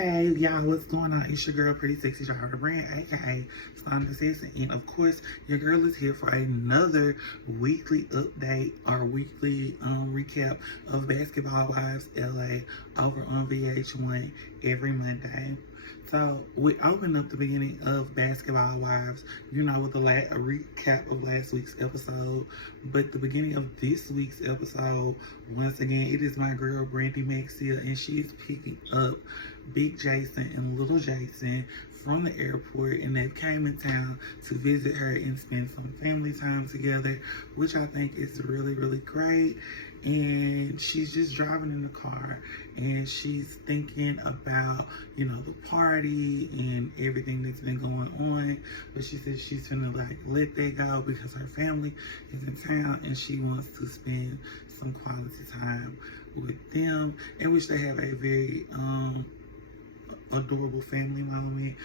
Hey, y'all, what's going on? It's your girl, Pretty Sexy Driver Brand, aka Sonic Assassin. And of course, your girl is here for another weekly update or weekly recap of Basketball Wives LA over on VH1 every Monday. So we open up the beginning of Basketball Wives, with a recap of last week's episode. But the beginning of this week's episode, once again, it is my girl Brandy Maxia, and she's picking up Big Jason and Little Jason from the airport, and they came in town to visit her and spend some family time together, which I think is really, really great. And she's just driving in the car and she's thinking about, the party and everything that's been going on. But she says she's gonna let that go because her family is in town and she wants to spend some quality time with them, in which they have a very adorable family moment.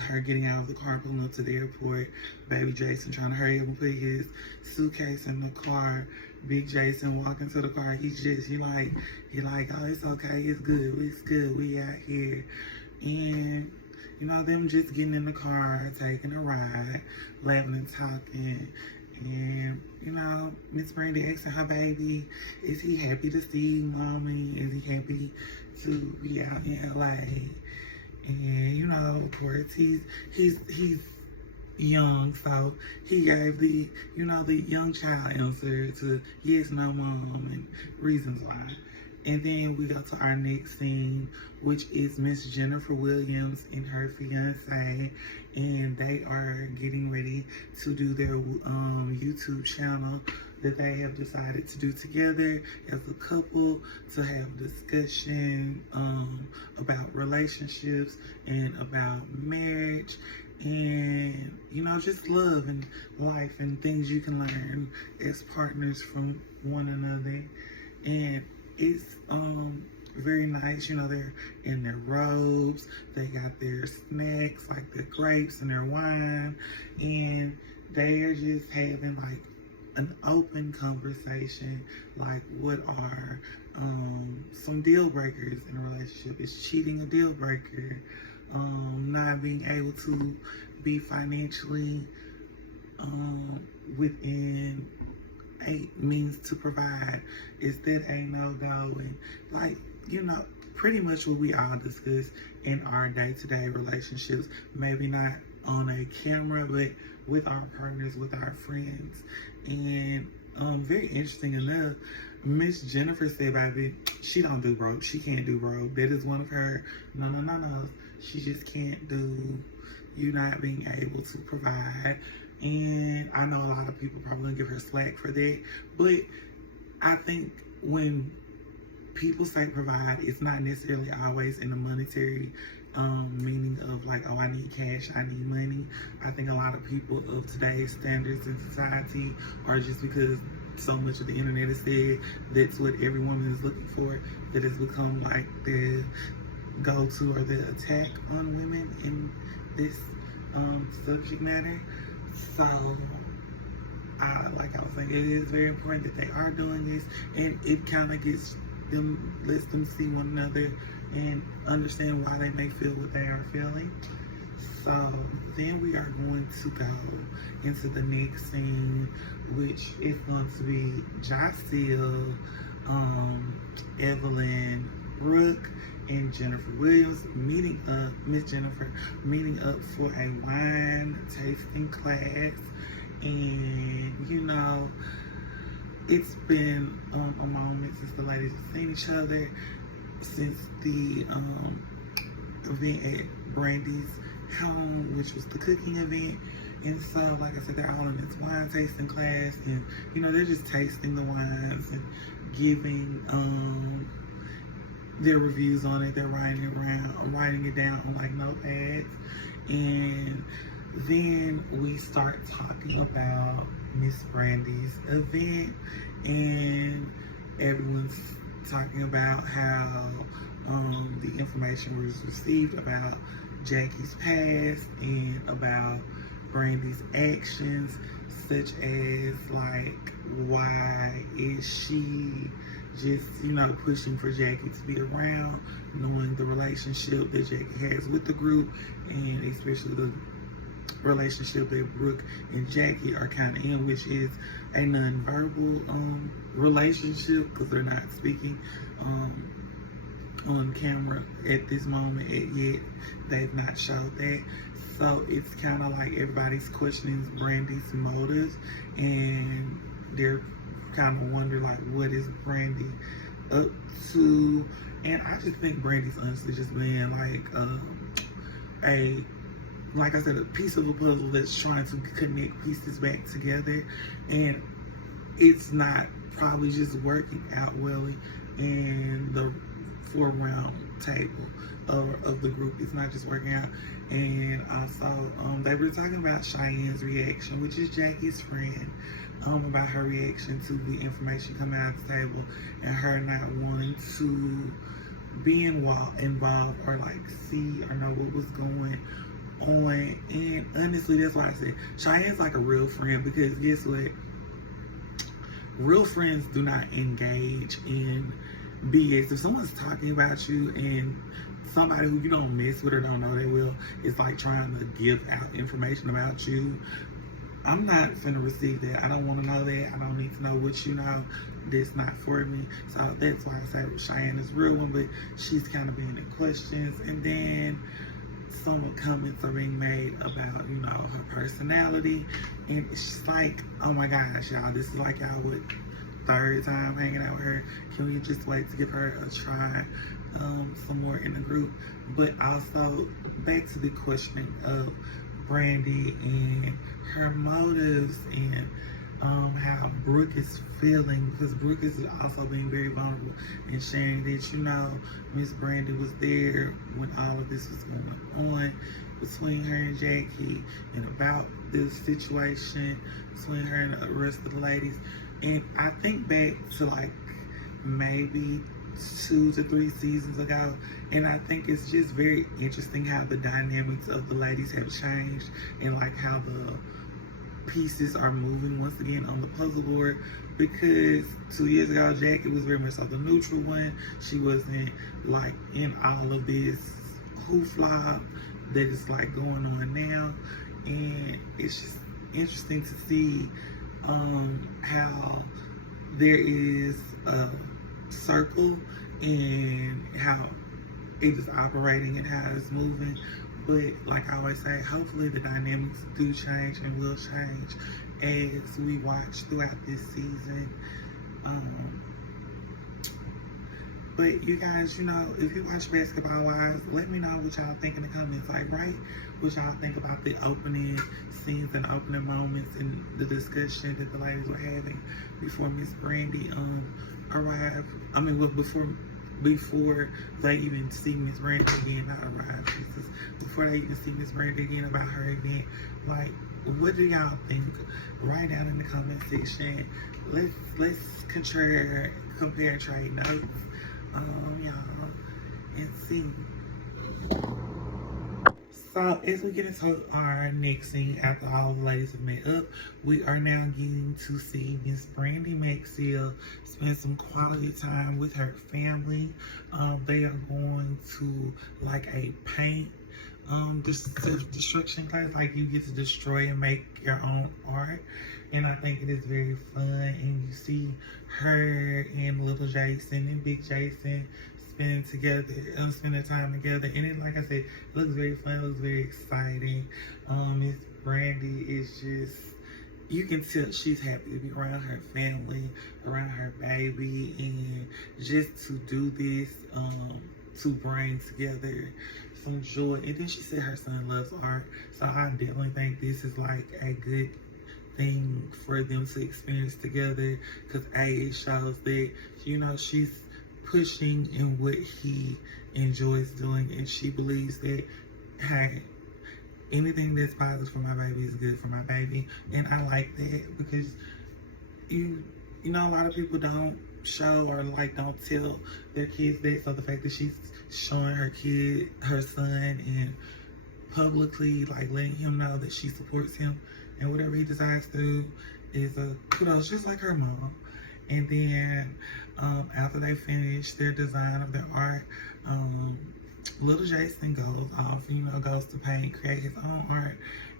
Her getting out of the car, pulling up to the airport, baby Jason trying to hurry up and put his suitcase in the car. Big Jason walking to the car, he like, oh, it's okay, it's good, we out here. And, them just getting in the car, taking a ride, laughing and talking. And, Miss Brandy asking her baby, is he happy to see mommy? Is he happy to be out in LA? And, of course, he's young, so he gave the young child answer to yes, no, mom, and reasons why. And then we go to our next scene, which is Miss Jennifer Williams and her fiance, and they are getting ready to do their YouTube channel that they have decided to do together as a couple, to have discussion about relationships and about marriage and just love and life and things you can learn as partners from one another. And it's very nice. They're in their robes, they got their snacks like their grapes and their wine, and they are just having an open conversation, what are some deal breakers in a relationship. Is cheating a deal breaker? Not being able to be financially within a means to provide, is that a no-go? And pretty much what we all discuss in our day-to-day relationships, maybe not on a camera, but with our partners, with our friends. And very interesting enough, Miss Jennifer said, baby, she don't do broke. She can't do broke. That is one of her no. She just can't do you not being able to provide. And I know a lot of people probably gonna give her slack for that, but I think when people say provide, it's not necessarily always in the monetary meaning of oh, I need cash, I need money. I think a lot of people of today's standards in society, are just because so much of the internet is said that's what every woman is looking for, that has become the go-to or the attack on women in this subject matter. So like I was saying, it is very important that they are doing this, and it kind of lets them see one another and understand why they may feel what they are feeling. So then we are going to go into the next scene, which is going to be Jaceel, Evelyn, Brooke, and Jennifer Williams meeting up, Miss Jennifer meeting up for a wine tasting class. And it's been a moment since the ladies have seen each other, since the event at Brandy's home, which was the cooking event. And so, like I said, they're all in this wine tasting class, and they're just tasting the wines and giving their reviews on it. They're writing it down on notepads. And then we start talking about Miss Brandy's event, and everyone's talking about how the information was received about Jackie's past and about Brandy's actions, such as why is she just, pushing for Jackie to be around, knowing the relationship that Jackie has with the group, and especially the relationship that Brooke and Jackie are kind of in, which is a non-verbal relationship, because they're not speaking on camera at this moment yet. They've not showed that. So it's kind of like everybody's questioning Brandy's motives, and they're kind of wonder like, what is Brandy up to? And I just think Brandy's honestly just being like I said, a piece of a puzzle that's trying to connect pieces back together, and it's not probably just working out well in the 4-round table of the group. It's not just working out. And also, they were talking about Cheyenne's reaction, which is Jackie's friend, about her reaction to the information coming out of the table, and her not wanting to be involved or like see or know what was going on. And honestly, that's why I said Cheyenne's like a real friend, because guess what? Real friends do not engage in BS. If someone's talking about you and somebody who you don't mess with or don't know that well is like trying to give out information about you, I'm not finna receive that. I don't want to know that. I don't need to know what you know. That's not for me. So that's why I say Cheyenne is a real one, but she's kind of being in questions. And then some comments are being made about, her personality. And it's just like, oh my gosh, y'all, this is like y'all would third time hanging out with her. Can we just wait to give her a try some more in the group? But also back to the questioning of Brandy and her motives, and how Brooke is feeling, because Brooke is also being very vulnerable and sharing that, Miss Brandy was there when all of this was going on between her and Jackie, and about this situation between her and the rest of the ladies. And I think back to like maybe 2 to 3 seasons ago, and I think it's just very interesting how the dynamics of the ladies have changed, and like how the pieces are moving once again on the puzzle board. Because 2 years ago, Jackie was very much like the neutral one. She wasn't like in all of this hoopla that is like going on now, and it's just interesting to see how there is a circle and how it is operating and how it's moving. But like I always say, hopefully the dynamics do change and will change as we watch throughout this season. But you guys, if you watch Basketball Wives, let me know what y'all think in the comments. Like, write what y'all think about the opening scenes and opening moments and the discussion that the ladies were having before Miss Brandy arrived. I mean, well, before they even see Miss Brandy again, not arrive, Jesus, before they even see Miss Brandy again about her event. Like, what do y'all think? Write down in the comment section. Let's compare trade notes, y'all, and see. So as we get into our next scene, after all the ladies have met up, we are now getting to see Miss Brandy Maxfield spend some quality time with her family. They are going to like a paint destruction class, like you get to destroy and make your own art, and I think it is very fun. And you see her and little Jason and big Jason spending time together, and it, like I said, looks very fun, looks very exciting. Miss Brandy is just, you can tell she's happy to be around her family, around her baby, and just to do this, to bring together some joy. And then she said her son loves art, so I definitely think this is like a good thing for them to experience together, because it shows that, she's pushing in what he enjoys doing, and she believes that, hey, anything that's positive for my baby is good for my baby. And I like that, because a lot of people don't show or like don't tell their kids that. So the fact that she's showing her son, and publicly like letting him know that she supports him and whatever he decides to do is a kudos, just like her mom. And then after they finish their design of their art, little Jason goes off, goes to paint, create his own art.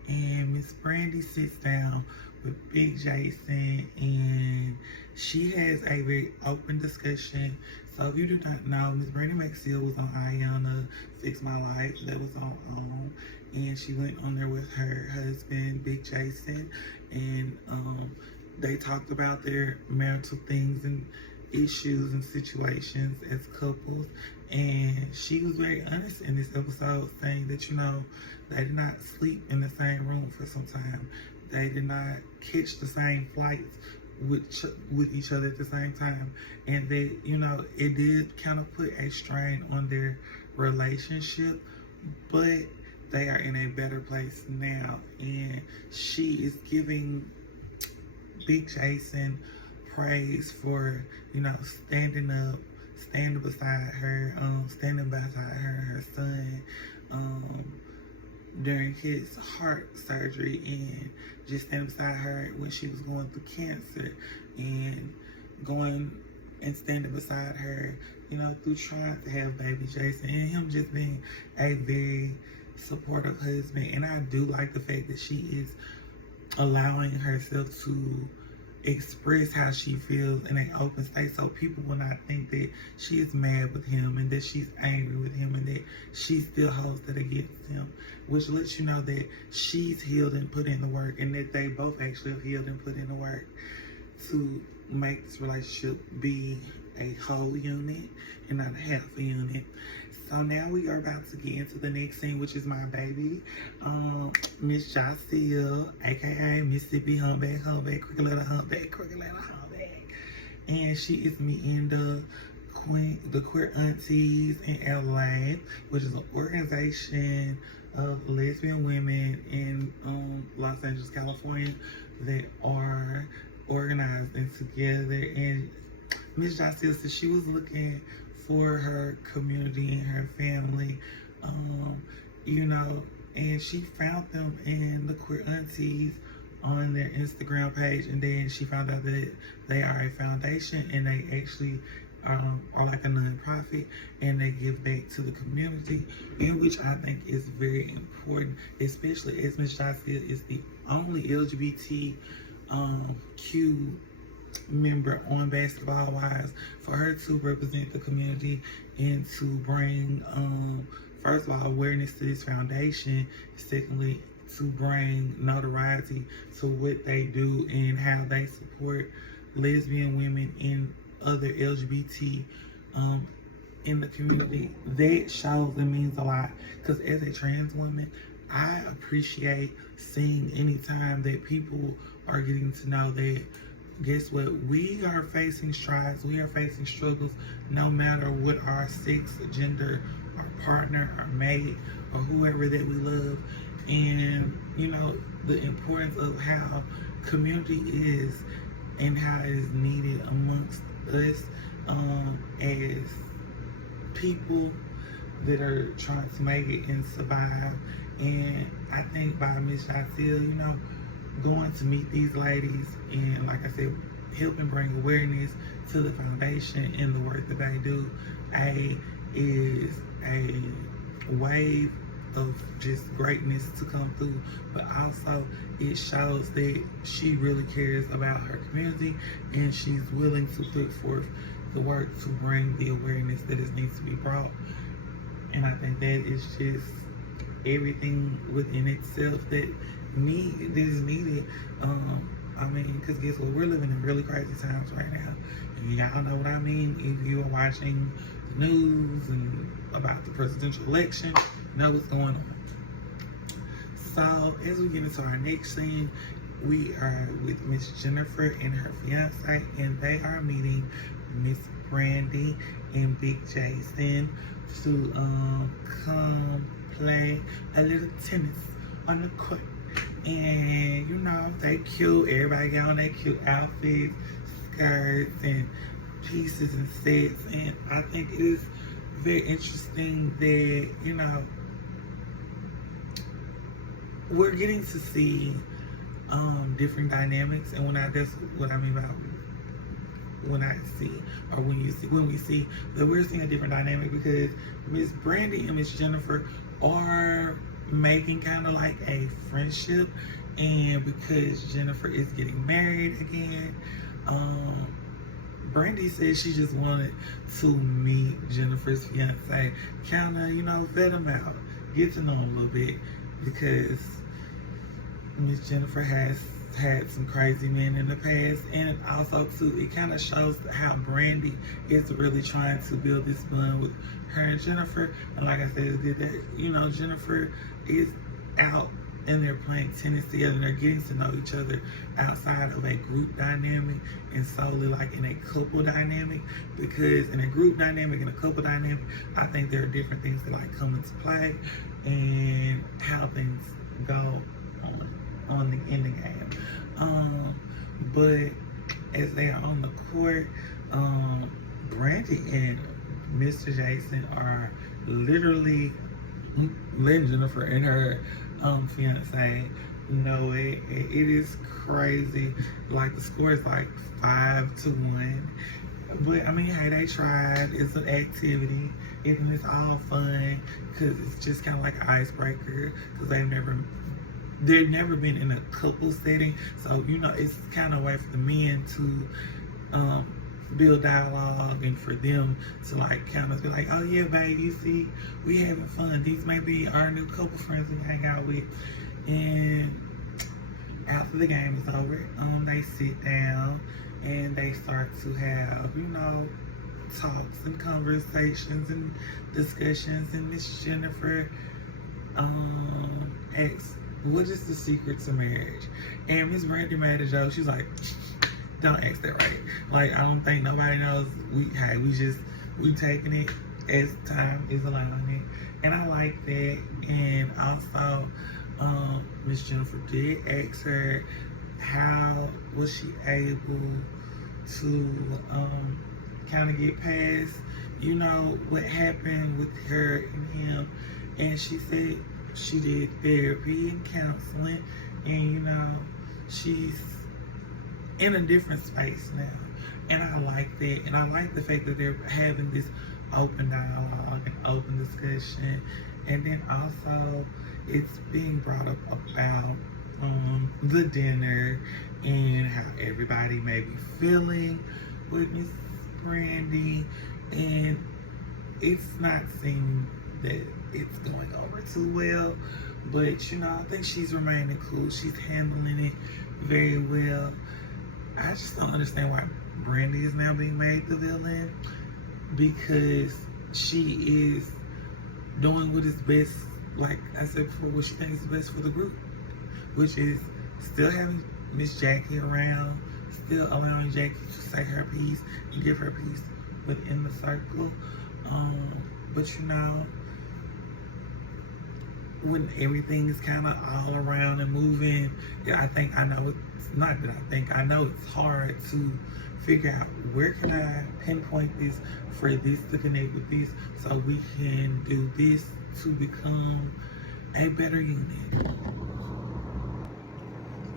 And Miss Brandy sits down with Big Jason, and she has a very open discussion. So if you do not know, Miss Brandy McSeal was on Ayana Fix My Life. That was on and she went on there with her husband, Big Jason, and they talked about their marital things and issues and situations as couples. And she was very honest in this episode, saying that, they did not sleep in the same room for some time. They did not catch the same flights with each other at the same time. And that, it did kind of put a strain on their relationship, but they are in a better place now. And she is giving Big Jason praise for, standing beside her and her son, during his heart surgery, and just standing beside her when she was going through cancer, and going and standing beside her, through trying to have baby Jason, and him just being a very supportive husband. And I do like the fact that she is allowing herself to express how she feels in an open state, so people will not think that she is mad with him and that she's angry with him and that she still holds that against him, which lets you know that she's healed and put in the work, and that they both actually have healed and put in the work to make this relationship be a whole unit and not a half a unit. So now we are about to get into the next scene, which is my baby, Miss Jacelle, aka Mississippi Humpback, Crooked Letter Humpback. And she is meeting the Queer Aunties in LA, which is an organization of lesbian women in Los Angeles, California, that are organized and together. And Miss Jacelle said she was looking for her community and her family, and she found them in the Queer Aunties on their Instagram page. And then she found out that they are a foundation, and they actually are like a non-profit, and they give back to the community, in which I think is very important, especially as Miss Jacelle is the only LGBTQ member on Basketball Wives, for her to represent the community and to bring, first of all, awareness to this foundation, secondly, to bring notoriety to what they do and how they support lesbian women and other LGBT in the community. That shows and means a lot, because as a trans woman, I appreciate seeing anytime that people are getting to know that, guess what, we are facing strides, we are facing struggles, no matter what our sex, gender, our partner, our mate, or whoever that we love. And the importance of how community is and how it is needed amongst us as people that are trying to make it and survive. And I think by Miss Jacelle, going to meet these ladies and, like I said, helping bring awareness to the foundation and the work that they do, is a wave of just greatness to come through. But also, it shows that she really cares about her community, and she's willing to put forth the work to bring the awareness that it needs to be brought. And I think that is just everything within itself that is needed. Because guess what, we're living in really crazy times right now, and y'all know what I mean. If you are watching the news and about the presidential election, you know what's going on. So as we get into our next scene, we are with Miss Jennifer and her fiance, and they are meeting Miss Brandy and Big Jason to come play a little tennis on the court. And they cute. Everybody got on their cute outfits, skirts, and pieces and sets. And I think it is very interesting that, we're getting to see different dynamics. And that's what I mean by when we see that we're seeing a different dynamic, because Miss Brandy and Miss Jennifer are making kind of like a friendship, and because Jennifer is getting married again, Brandy said she just wanted to meet Jennifer's fiance, kind of, vet him out, get to know him a little bit, because Miss Jennifer has had some crazy men in the past, and also too, it kind of shows how Brandy is really trying to build this bond with her and Jennifer. And like I said, it's good that, Jennifer is out and they're playing tennis together and they're getting to know each other outside of a group dynamic and solely like in a couple dynamic, because in a group dynamic and a couple dynamic, I think there are different things that like come into play and how things go on the ending game. But as they are on the court, Brandy and Mr. Jason are literally letting Jennifer and her fiance know it. It is crazy. Like the score is like 5-1. But I mean, hey, they tried. It's an activity. It's all fun because it's just kind of like an icebreaker, because they've never been in a couple setting. So, it's kind of a way for the men to build dialogue and for them to like kind of be like, oh yeah, babe, you see, we having fun. These may be our new couple friends we hang out with. And after the game is over, they sit down and they start to have, talks and conversations and discussions. And Miss Jennifer asks, what is the secret to marriage? And Miss Brandy made a joke. She's like, don't ask that, right? Like, I don't think nobody knows. We taking it as time is allowing it. And I like that. And also, Miss Jennifer did ask her how was she able to kind of get past, what happened with her and him. And she said she did therapy and counseling, and she's in a different space now. And I like that. And I like the fact that they're having this open dialogue and open discussion. And then also it's being brought up about the dinner and how everybody may be feeling with Miss Brandy. And it's not seeming that it's going over too well. But, I think she's remaining cool. She's handling it very well. I just don't understand why Brandy is now being made the villain, because she is doing what is best, like I said before, what she thinks is best for the group, which is still having Miss Jackie around, still allowing Jackie to say her piece and give her piece within the circle. But when everything is kind of all around and moving, I know it's hard to figure out where can I pinpoint this for this to connect with this so we can do this to become a better unit.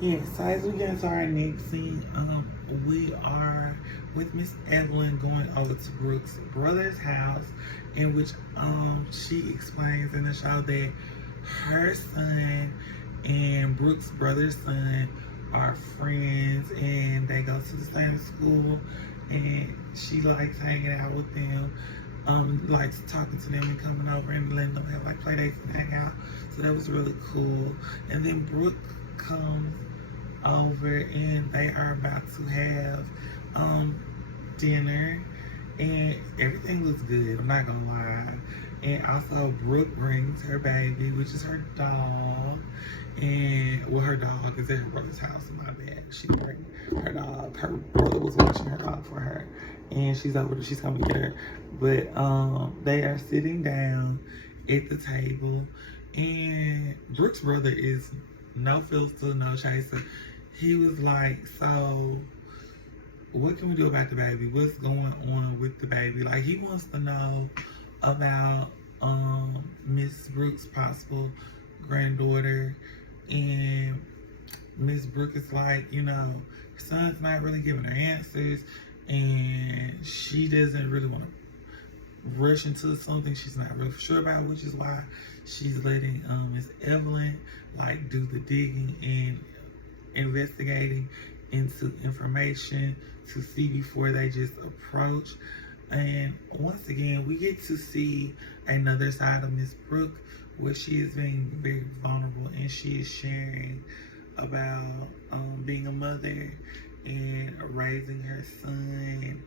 Yeah, so as we get into our next scene, we are with Miss Evelyn going over to Brooks' brother's house, in which she explains in the show that her son and Brooks' brother's son are friends and they go to the same school, and she likes hanging out with them, likes talking to them and coming over and letting them have like play dates and hang out. So that was really cool. And then Brooke comes over and they are about to have dinner, and everything looks good, I'm not gonna lie. And also Brooke brings her baby, which is her dog. And her dog is at her brother's house, my bad. She bring her dog. Her brother was watching her dog for her, and she's coming to get her. But they are sitting down at the table, and Brooke's brother is no filter, no chaser. He was like, so what can we do about the baby? What's going on with the baby? Like, he wants to know about Miss Brooks' possible granddaughter. And Miss Brooke is like, her son's not really giving her answers. and she doesn't really want to rush into something she's not really sure about, which is why she's letting Miss Evelyn like do the digging and investigating into information to see before they just approach. And once again, we get to see another side of Miss Brooke, where she is being very vulnerable and she is sharing about being a mother and raising her son,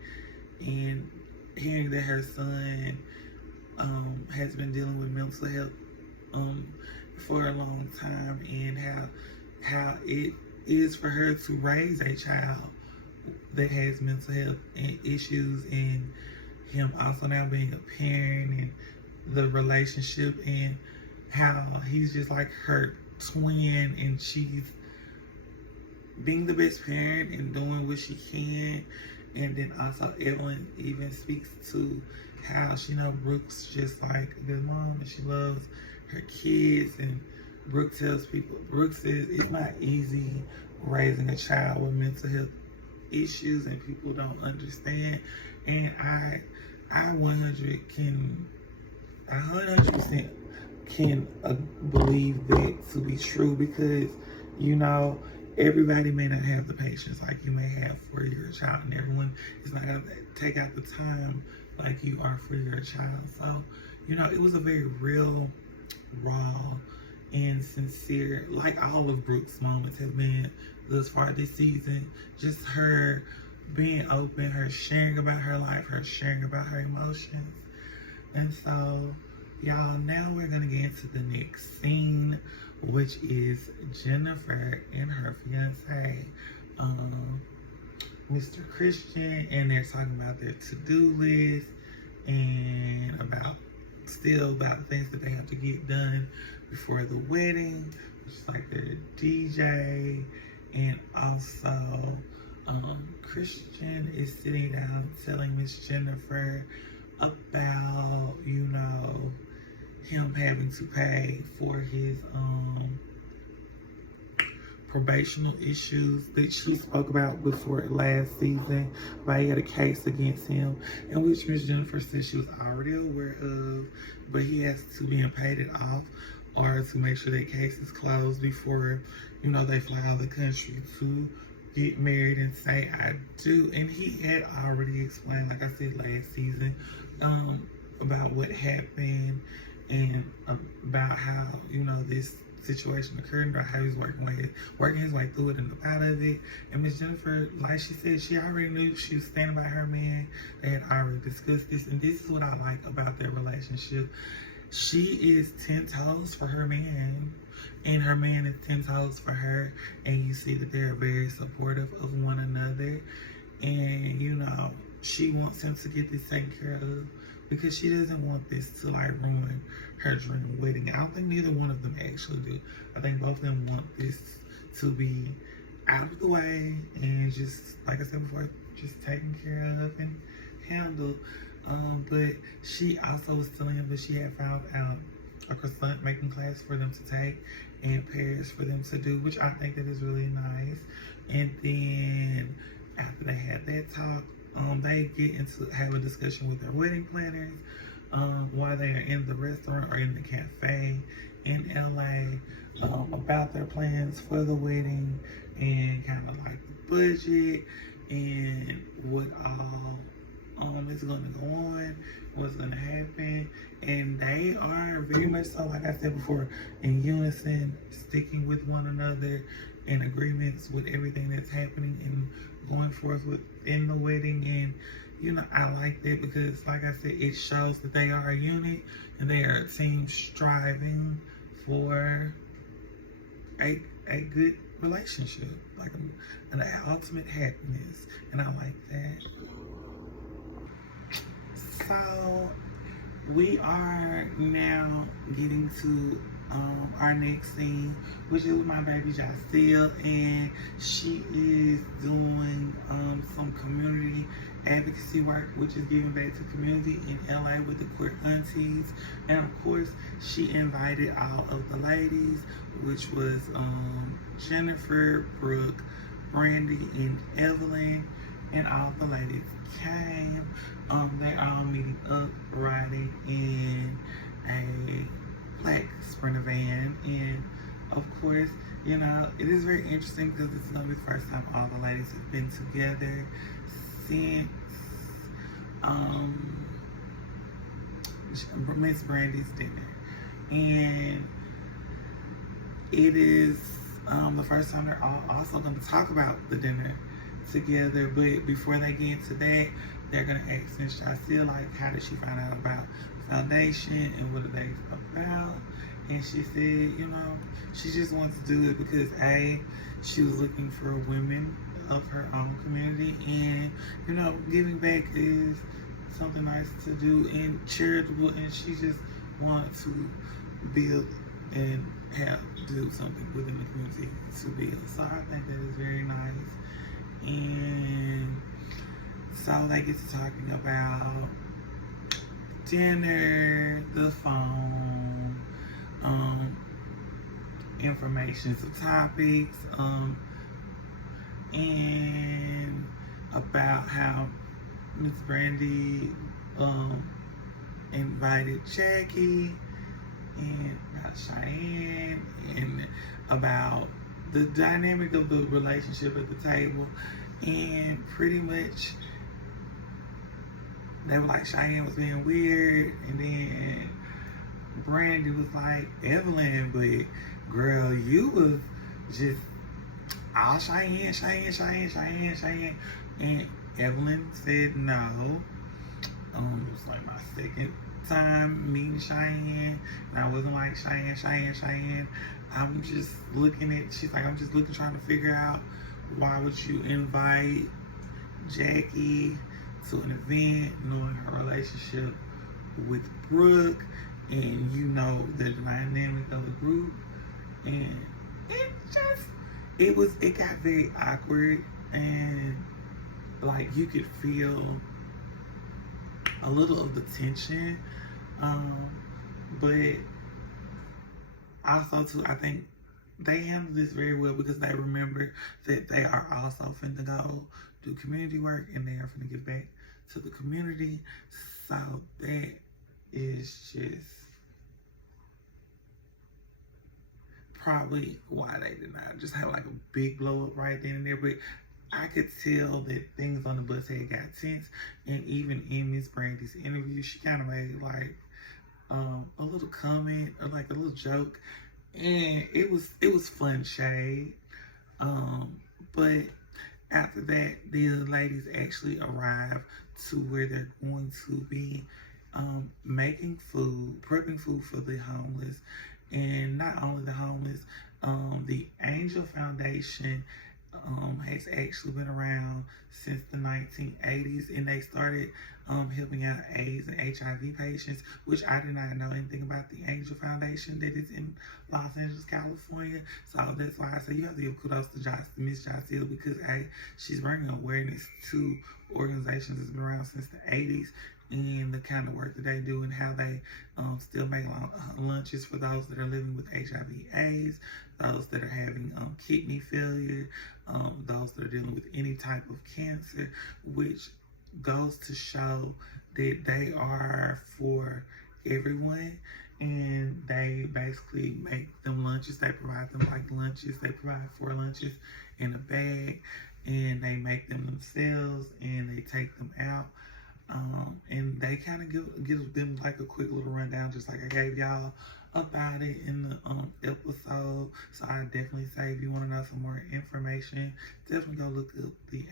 and hearing that her son has been dealing with mental health for a long time, and how it is for her to raise a child that has mental health and issues, and him also now being a parent, and the relationship, and how he's just like her twin, and she's being the best parent and doing what she can. And then also Evelyn even speaks to how she know Brooke's just like a good mom and she loves her kids. And Brooke tells people, Brooke says it's not easy raising a child with mental health issues and people don't understand. And I 100% can believe that to be true, because you know, everybody may not have the patience like you may have for your child, and everyone is not going to take out the time like you are for your child. So, you know, it was a very real, raw, and sincere, like all of Brooke's moments have been thus far this season. Just her being open, her sharing about her life, her sharing about her emotions. And so, y'all, now we're going to get into the next scene, which is Jennifer and her fiance, Mr. Christian, and they're talking about their to-do list and about things that they have to get done before the wedding, which is like their DJ, and also Christian is sitting down telling Miss Jennifer about, you know, him having to pay for his probational issues that she spoke about before last season, but he had a case against him, in which Miss Jennifer said she was already aware of, but he has to be paid it off or to make sure that case is closed before, you know, they fly out of the country to get married and say I do. And he had already explained, like I said last season, about what happened and about how, you know, this situation occurred, about how he's working his way through it and out of it. And Miss Jennifer, like she said, she already knew she was standing by her man. They had already discussed this, and this is what I like about their relationship. She is 10 toes for her man, and her man is 10 toes for her, and you see that they're very supportive of one another. And, you know, she wants him to get this taken care of, because she doesn't want this to like ruin her dream wedding. I don't think neither one of them actually do. I think both of them want this to be out of the way and just, like I said before, just taken care of and handled. But she also was telling him that she had found out a croissant making class for them to take and pairs for them to do, which I think that is really nice. And then after they had that talk, they get into have a discussion with their wedding planners while they are in the restaurant or in the cafe in LA about their plans for the wedding and kind of like the budget and what all is going to go on, what's going to happen. And they are very much so, like I said before, in unison, sticking with one another, in agreements with everything that's happening and going forth within the wedding. And you know, I like that because, like I said, it shows that they are a unit and they are a team striving for a good relationship, like an ultimate happiness. And I like that. So we are now getting to our next scene, which is with my baby Jacelle, and she is doing some community advocacy work, which is giving back to community in LA with the queer aunties. And of course, she invited all of the ladies, which was Jennifer, Brooke, Brandy, and Evelyn. and all the ladies came. They're all meeting up, riding in a black Sprinter van, and of course, you know, it is very interesting because it's gonna be the first time all the ladies have been together since um, Miss Brandy's dinner, and it is the first time they're all also going to talk about the dinner together. But before they get into that, they're going to ask Miss Jacelle, like, how did she find out about the foundation and what are they about? And she said, you know, she just wanted to do it because she was looking for women of her own community, and you know, giving back is something nice to do and charitable, and she just wanted to build and have do something within the community to build. So I think that is very nice. And so they get to talking about dinner, the phone, information, some topics, and about how Miss Brandy invited Jackie and not Cheyenne, and about the dynamic of the relationship at the table. And pretty much they were like, Cheyenne was being weird, and then Brandy was like, Evelyn, but girl, you was just all Cheyenne. And Evelyn said no. It was like my second time meeting Cheyenne, and I wasn't like Cheyenne. I'm just looking at, she's like, I'm just looking, trying to figure out why would you invite Jackie to an event knowing her relationship with Brooke, and you know the dynamic of the group, and it got very awkward, and like you could feel a little of the tension, but also too, I think they handled this very well because they remember that they are also finna go do community work, and they are finna give back to the community. So that is just probably why they did not just have like a big blow up right then and there. But I could tell that things on the bus had got tense, and even in Miss Brandy's interview, she kind of made like a little comment or like a little joke, and it was fun shade. But after that, the ladies actually arrive to where they're going to be making food, prepping food for the homeless, and not only the homeless. The Angel Foundation has actually been around since the 1980s, and they started helping out AIDS and HIV patients, which I did not know anything about the Angel Foundation that is in Los Angeles, California. So that's why I say you have to give kudos to Miss Jacelle, because she's bringing awareness to organizations that's been around since the 80s, and the kind of work that they do, and how they still make lunches for those that are living with HIV/AIDS, those that are having kidney failure, those that are dealing with any type of cancer, which goes to show that they are for everyone. And they basically make them lunches. They provide them like lunches. They provide 4 lunches in a bag, and they make them themselves, and they take them out. And they kind of give them like a quick little rundown, just like I gave y'all about it in the episode. So I definitely say, if you want to know some more information, definitely go look up the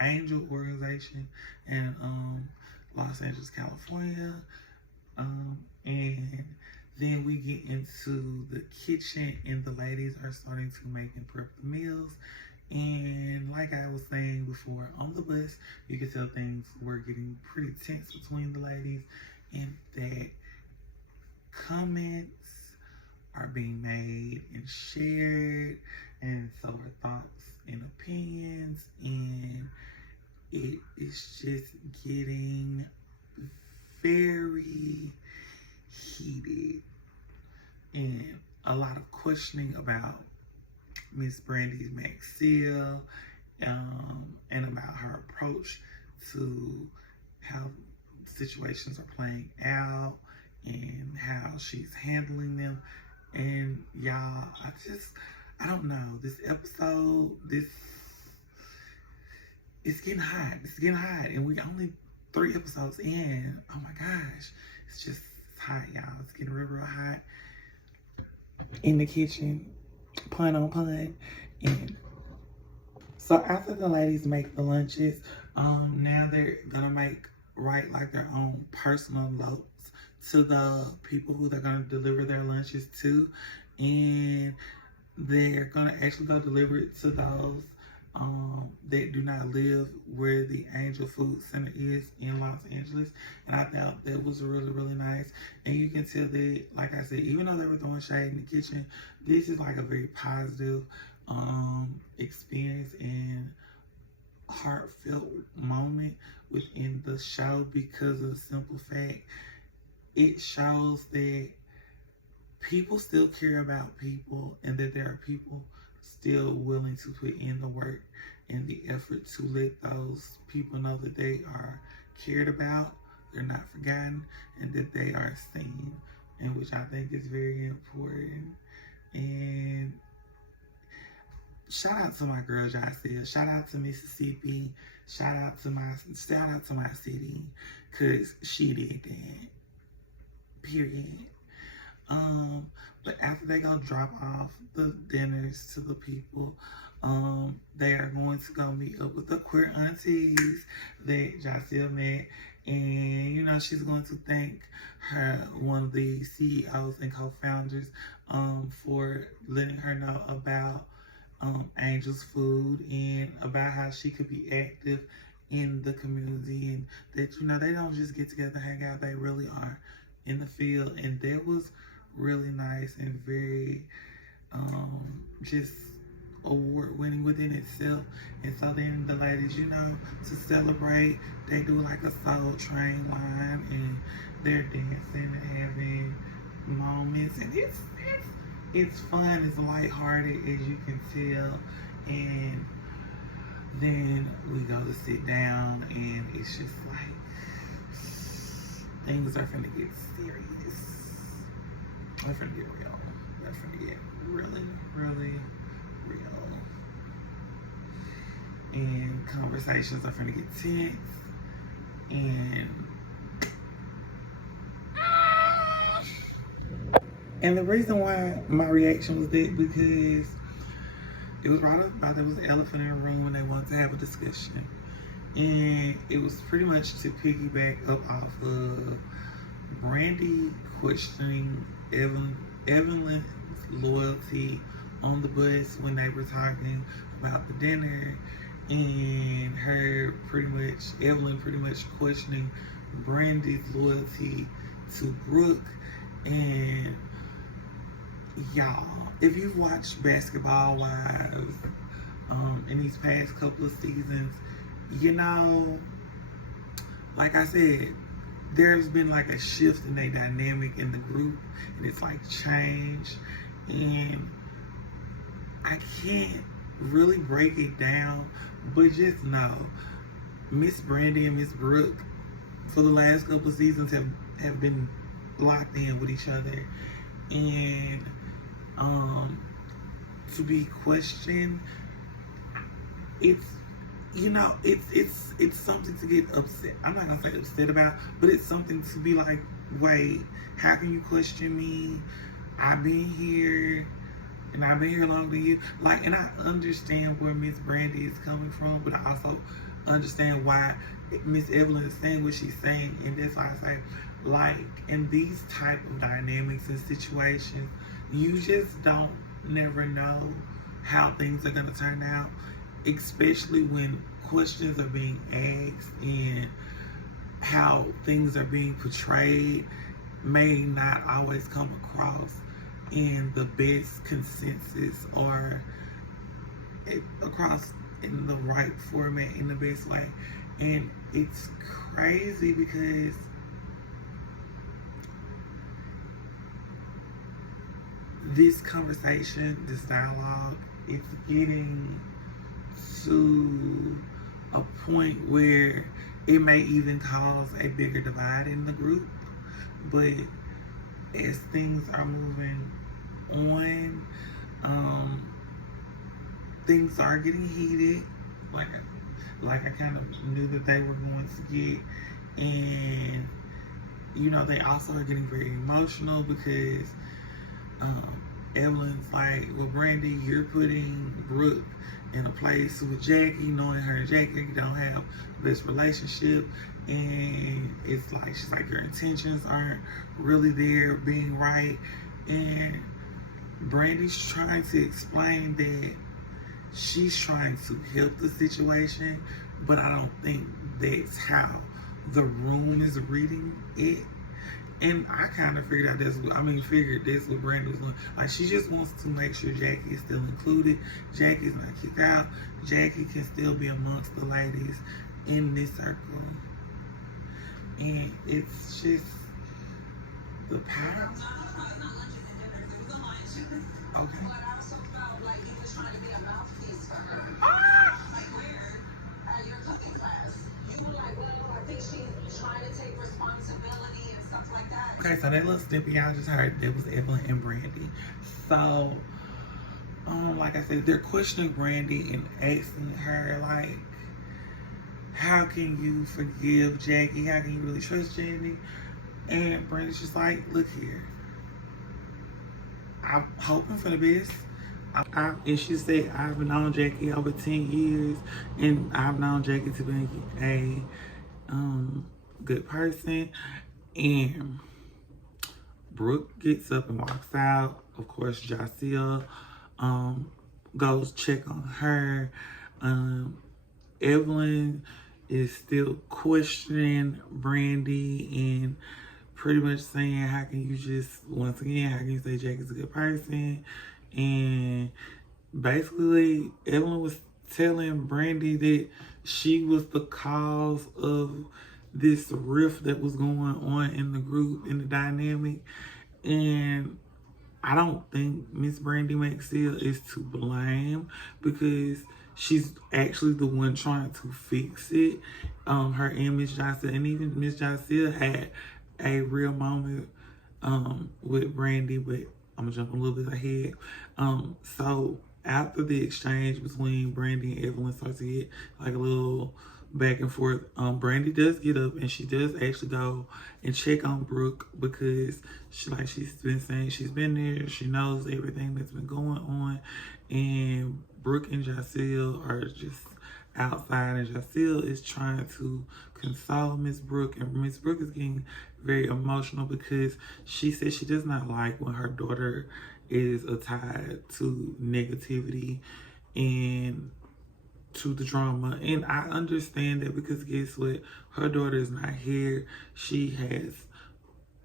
Angel organization in Los Angeles, California. And then we get into the kitchen, and the ladies are starting to make and prep the meals. And like I was saying before, on the bus, you could tell things were getting pretty tense between the ladies, and that comments are being made and shared, and so are thoughts and opinions, and it is just getting very heated, and a lot of questioning about Miss Brandy's Maxille and about her approach to how situations are playing out and how she's handling them. And y'all, I don't know. This episode, it's getting hot. It's getting hot. And we only 3 episodes in. Oh my gosh. It's just hot, y'all. It's getting real hot in the kitchen. Pun on pun. And so after the ladies make the lunches, now they're gonna write like their own personal notes to the people who they're gonna deliver their lunches to, and they're gonna actually go deliver it to those that do not live where the Angel Food Center is in Los Angeles. And I thought that was really nice. And you can tell that, like I said, even though they were throwing shade in the kitchen, this is like a very positive experience and heartfelt moment within the show, because of the simple fact it shows that people still care about people, and that there are people still willing to put in the work and the effort to let those people know that they are cared about, they're not forgotten, and that they are seen, and which I think is very important. And shout out to my girl Jocelyn. Shout out to Mississippi. Shout out to my city, cause she did that. Period. But after they go drop off the dinners to the people, they are going to go meet up with the queer aunties that Jocelyn met. And, you know, she's going to thank one of the CEOs and co-founders, for letting her know about Angel's Food and about how she could be active in the community, and that, you know, they don't just get together, hang out, they really are in the field. And that was really nice and very just award-winning within itself. And so then the ladies, you know, to celebrate, they do like a Soul Train line, and they're dancing and having moments, and it's fun, it's lighthearted, as you can tell. And then we go to sit down, and it's just like things are finna get serious. They're finna get real. They're finna get really real. And conversations are finna get tense. And the reason why my reaction was that, because it was right about there was an elephant in the room when they wanted to have a discussion. And it was pretty much to piggyback up off of Brandy questioning Evelyn's loyalty on the bus when they were talking about the dinner, and Evelyn pretty much questioning Brandy's loyalty to Brooke. And y'all, if you've watched Basketball Wives in these past couple of seasons, you know, like I said, there's been like a shift in their dynamic in the group, and it's like changed. And I can't really break it down, but just know Miss Brandy and Miss Brooke for the last couple of seasons have been locked in with each other. And to be questioned, it's, you know, it's something to get upset. I'm not gonna say upset about, but it's something to be like, wait, how can you question me? I've been here, and I've been here longer than you. Like, and I understand where Miss Brandy is coming from, but I also understand why Miss Evelyn is saying what she's saying. And that's why I say, like, in these type of dynamics and situations, you just never know how things are gonna turn out, especially when questions are being asked and how things are being portrayed may not always come across in the best consensus or across in the right format in the best way. And it's crazy because this conversation, this dialogue, it's getting to a point where it may even cause a bigger divide in the group. But as things are moving on, things are getting heated. Like I kind of knew that they were going to get, and they also are getting very emotional because Evelyn's like, well, Brandy, you're putting Brooke in a place with Jackie, knowing her and Jackie don't have this relationship, and it's like she's like, your intentions aren't really there being right, and Brandy's trying to explain that she's trying to help the situation, but I don't think that's how the room is reading it. And I kind of figured that's what Brandy was doing. Like, she just wants to make sure Jackie is still included. Jackie's not kicked out. Jackie can still be amongst the ladies in this circle. And it's just the power. Okay. But I also felt like he was trying to be a mouthpiece for her. Like, where at your cooking class, you were like, well, I think she's trying to take responsibility and stuff like that. Okay, so that little snippet y'all just heard, that was Evelyn and Brandy. So, like I said, they're questioning Brandy and asking her, like, how can you forgive Jackie? How can you really trust Jackie? And Brandy's just like, look here, I'm hoping for the best. And she said, I've known Jackie over 10 years, and I've known Jackie to be a good person. And Brooke gets up and walks out. Of course, Jacelle goes check on her. Evelyn is still questioning Brandy and pretty much saying, how can you say Jackie's a good person? And basically, Evelyn was telling Brandy that she was the cause of this rift that was going on in the group, in the dynamic. And I don't think Miss Brandy Maxfield is to blame, because she's actually the one trying to fix it. Her and Miss Jacelle, and even Miss Jacelle had a real moment with Brandy, but I'm gonna jump a little bit ahead. So after the exchange between Brandy and Evelyn starts to get like a little back and forth, Brandy does get up and she does actually go and check on Brooke, because she's been saying she's been there, she knows everything that's been going on, and Brooke and Jacelle are just outside, and Jacelle is trying to console Miss Brooke, and Miss Brooke is getting very emotional because she says she does not like when her daughter is tied to negativity and to the drama. And I understand that, because guess what? Her daughter is not here. She has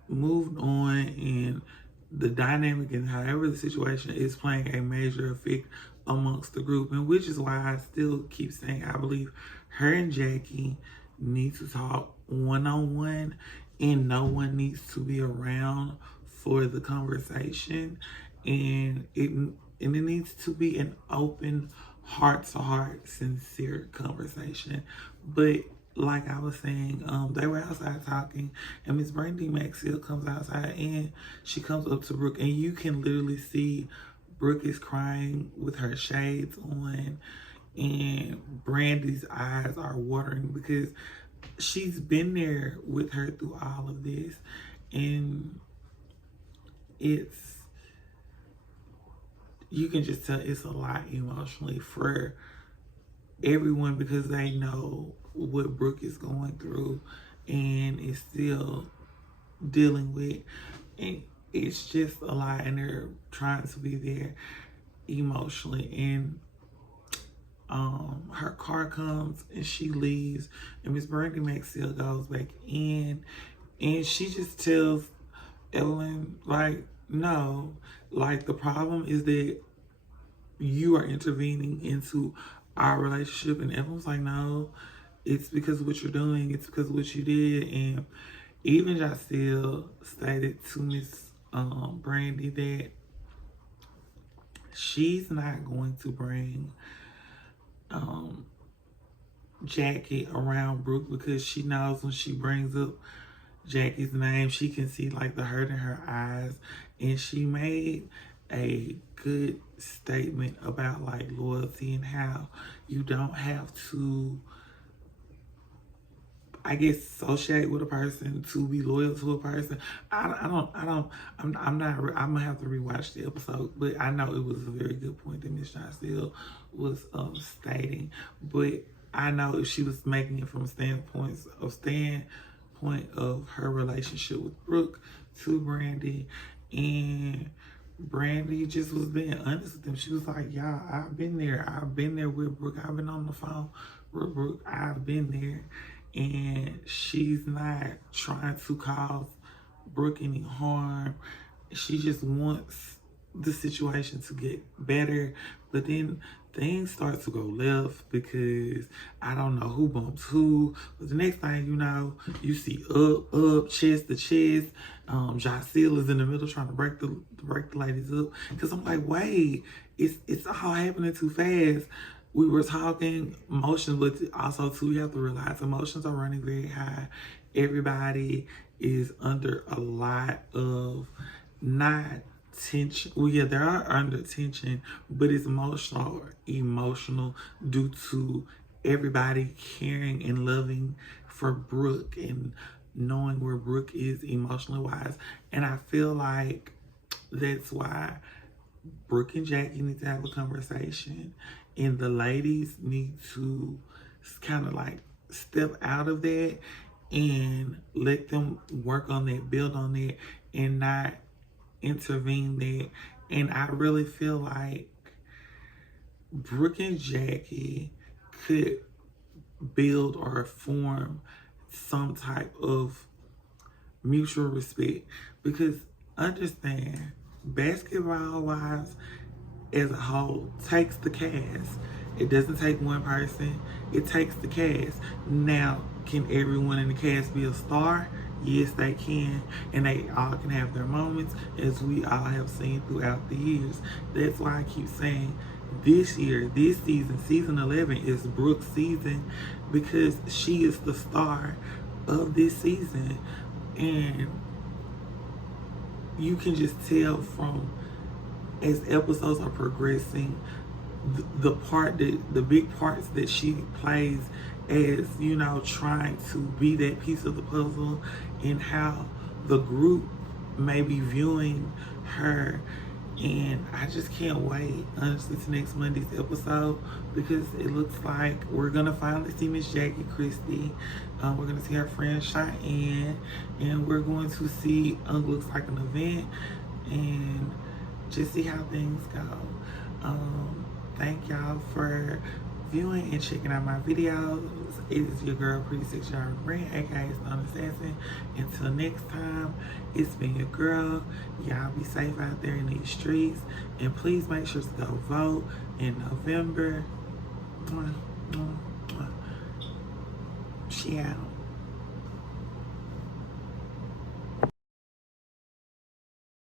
moved on, and the dynamic and however the situation is playing a major effect amongst the group, and which is why I still keep saying I believe her and Jackie need to talk one-on-one, and no one needs to be around for the conversation, and it needs to be an open, heart-to-heart, sincere conversation. But like I was saying, they were outside talking, and Miss Brandy Maxfield comes outside, and she comes up to Brooke, and you can literally see Brooke is crying with her shades on, and Brandy's eyes are watering because she's been there with her through all of this, and you can just tell it's a lot emotionally for everyone, because they know what Brooke is going through and is still dealing with, and it's just a lot, and they're trying to be there emotionally. And her car comes and she leaves, and Miss Brandy Maxfield goes back in, and she just tells Evelyn, like, no, like, the problem is that you are intervening into our relationship. And Evelyn's like, no, it's because of what you're doing, it's because of what you did. And even Jacelle stated to Miss Brandy that she's not going to bring Jackie around Brooke, because she knows when she brings up Jackie's name, she can see like the hurt in her eyes. And she made a good statement about like loyalty and how you don't have to, I guess, associate with a person to be loyal to a person. I'm gonna have to rewatch the episode, but I know it was a very good point that Miss Johnson was stating. But I know if she was making it from a standpoint of her relationship with Brooke to Brandy, and Brandy just was being honest with them. She was like, "Y'all, I've been there. I've been there with Brooke. I've been on the phone with Brooke. I've been there." And she's not trying to cause Brooke any harm. She just wants the situation to get better. But then things start to go left because I don't know who bumps who. But the next thing you know, you see up, chest to chest. Jacelle is in the middle trying to break the ladies up. Because I'm like, wait, it's all happening too fast. We were talking emotions, but also too, you have to realize emotions are running very high. Everybody is under a lot of not tension. Well, yeah, they are under tension, but it's emotional due to everybody caring and loving for Brooke and knowing where Brooke is emotionally wise. And I feel like that's why Brooke and Jackie need to have a conversation, and the ladies need to kind of like step out of that and let them work on that, build on that, and not intervene there. And I really feel like Brooke and Jackie could build or form some type of mutual respect, because understand, Basketball Wives as a whole takes the cast. It doesn't take one person, it takes the cast. Now, can everyone in the cast be a star? Yes, they can, and they all can have their moments, as we all have seen throughout the years. That's why I keep saying this year, this season, season 11 is Brooke's season, because she is the star of this season. And you can just tell from, as episodes are progressing, the big parts that she plays as, you know, trying to be that piece of the puzzle, and how the group may be viewing her. And I just can't wait, honestly, to next Monday's episode, because it looks like we're gonna finally see Miss Jackie Christie. We're gonna see her friend Cheyenne, and we're going to see looks like an event, and just see how things go. Thank y'all for viewing and checking out my videos. It is your girl, Pretty 6-Yard Brand, aka Stone Assassin. Until next time, it's been your girl. Y'all be safe out there in these streets, and please make sure to go vote in November. She out.